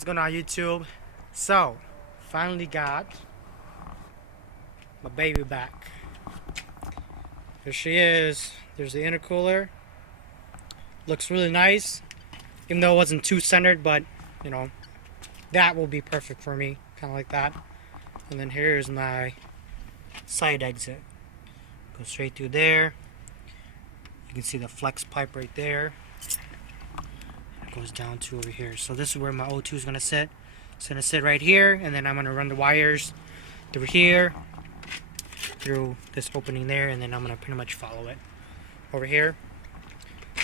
What's going on, YouTube? So, finally got my baby back. Here she is. There's the intercooler. Looks really nice, even though it wasn't too centered, but you know, that will be perfect for me, kind of like that. And then here's my side exit. Go straight through there. You can see the flex pipe right there. It goes down to over here. So this is where my O2 is gonna sit. It's gonna sit right here, and then I'm gonna run the wires through here, through this opening there, and then I'm gonna pretty much follow it over here.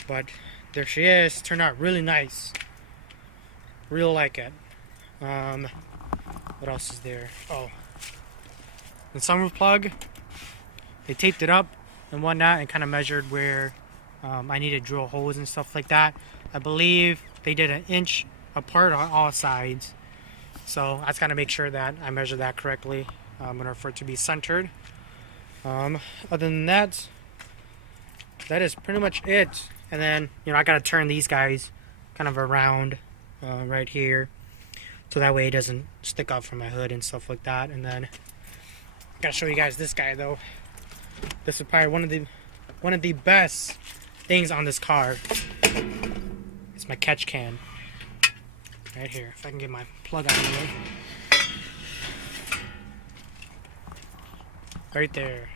But there she is. Turned out really nice. Really like it. What else is there? Oh, the sunroof plug. They taped it up and whatnot, and kind of measured where I needed to drill holes and stuff like that. I believe they did an inch apart on all sides, so I just gotta make sure that I measure that correctly in order for it to be centered. Other than that, that is pretty much it. And then, you know, I gotta turn these guys kind of around right here, so that way it doesn't stick out from my hood and stuff like that. And then I gotta show you guys this guy though. This is probably one of the best things on this car. It's my catch can right here. If I can get my plug out of the way. Right there.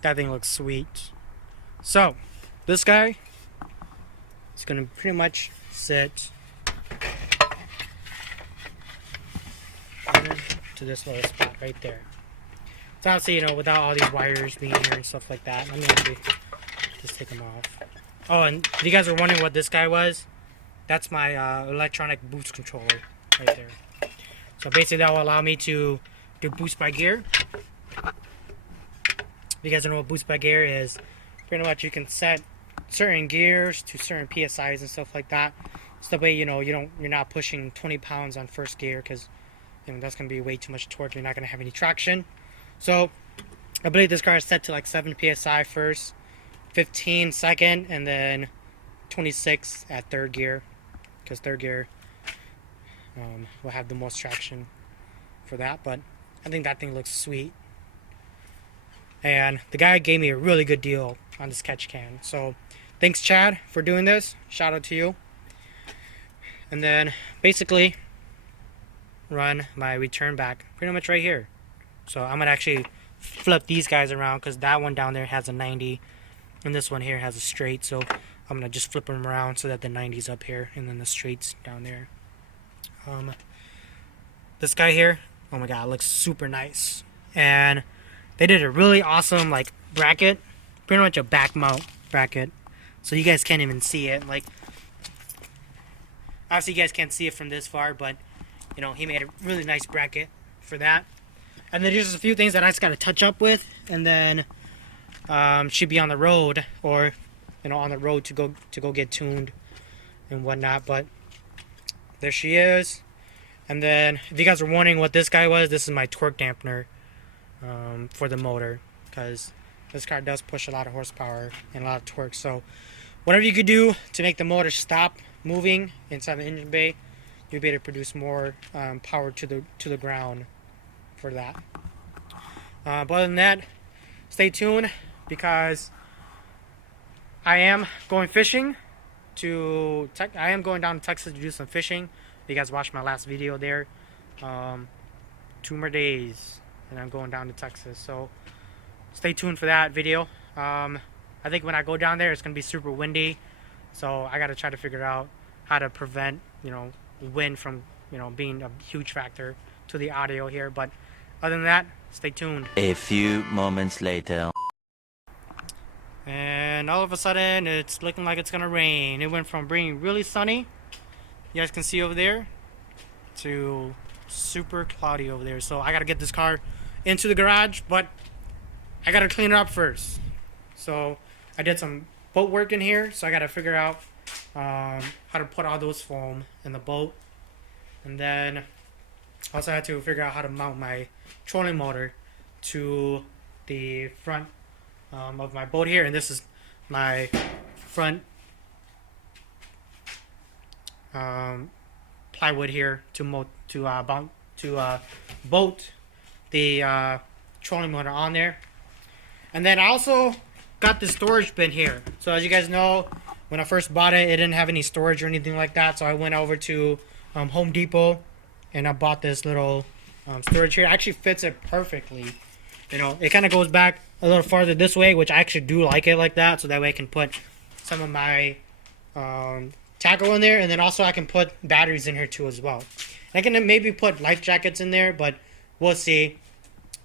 That thing looks sweet. So, this guy is gonna pretty much sit to this little spot right there. So obviously, you know, without all these wires being here and stuff like that, let me actually just take them off. Oh, and if you guys are wondering what this guy was, that's my electronic boost controller right there. So basically that will allow me to do boost by gear. If you guys don't know what boost by gear is, pretty much you can set certain gears to certain PSIs and stuff like that. So that way, you know, you're not pushing 20 pounds on first gear, because you know, that's going to be way too much torque. You're not going to have any traction. So I believe this car is set to like 7 psi first, 15 second, and then 26 at third gear, because third gear will have the most traction for that. But I think that thing looks sweet, and the guy gave me a really good deal on this catch can. So thanks, Chad, for doing this. Shout out to you. And then basically run my return back pretty much right here. So I'm gonna actually flip these guys around, because that one down there has a 90 and this one here has a straight. So I'm gonna just flip them around so that the 90's up here and then the straight's down there. This guy here, oh my god, it looks super nice. And they did a really awesome like bracket, pretty much a back mount bracket, so you guys can't even see it. Like, obviously you guys can't see it from this far, but you know, he made a really nice bracket for that. And then there's just a few things that I just got to touch up with, and then should be on the road, or you know, on the road to go get tuned and whatnot. But there she is. And then if you guys are wondering what this guy was, this is my torque dampener for the motor, because this car does push a lot of horsepower and a lot of torque. So whatever you could do to make the motor stop moving inside the engine bay, you'll be able to produce more power to the ground for that. But other than that, stay tuned, because I am going fishing I am going down to Texas to do some fishing. You guys watched my last video there. 2 more days and I'm going down to Texas, so stay tuned for that video. I think when I go down there, it's gonna be super windy, so I gotta try to figure out how to prevent, you know, wind from, you know, being a huge factor to the audio here. But other than that, stay tuned. A few moments later. And all of a sudden, it's looking like it's gonna rain. It went from being really sunny, you guys can see over there, to super cloudy over there. So I gotta get this car into the garage, but I gotta clean it up first. So I did some boat work in here, so I gotta figure out how to put all those foam in the boat. And then also had to figure out how to mount my trolling motor to the front of my boat here. And this is my front plywood here to bolt the trolling motor on there. And then I also got the storage bin here. So as you guys know, when I first bought it, it didn't have any storage or anything like that. So I went over to Home Depot and I bought this little storage here. It actually fits it perfectly. You know, it kind of goes back a little farther this way, which I actually do like it like that. So that way I can put some of my tackle in there, and then also I can put batteries in here too as well. I can maybe put life jackets in there, but we'll see,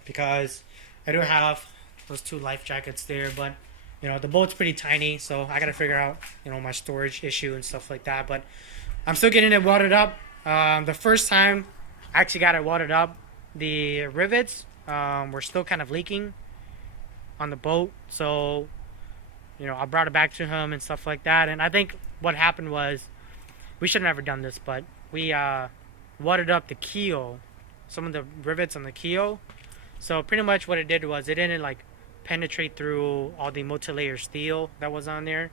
because I do have those 2 life jackets there. But you know, the boat's pretty tiny, so I gotta figure out, you know, my storage issue and stuff like that. But I'm still getting it watered up. The first time I actually got it watered up, the rivets were still kind of leaking on the boat. So, you know, I brought it back to him and stuff like that. And I think what happened was, we should have never done this, but we watered up the keel, some of the rivets on the keel. So pretty much what it did was, it didn't like penetrate through all the multi-layer steel that was on there.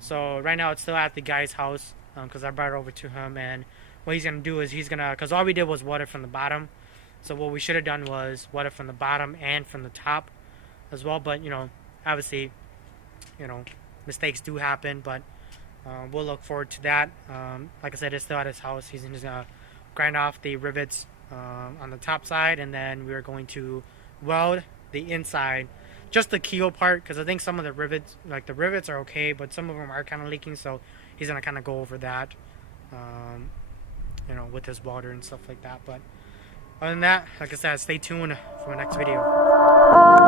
So right now it's still at the guy's house, because I brought it over to him. And what he's gonna do is because all we did was water from the bottom. So what we should have done was water from the bottom and from the top as well. But you know, obviously, you know, mistakes do happen, but we'll look forward to that. Like I said, it's still at his house. He's just gonna grind off the rivets on the top side, and then we're going to weld the inside, just the keel part, because I think some of the rivets, like the rivets are okay, but some of them are kind of leaking. So he's gonna kind of go over that, you know, with his welder and stuff like that. But other than that, like I said, stay tuned for my next video.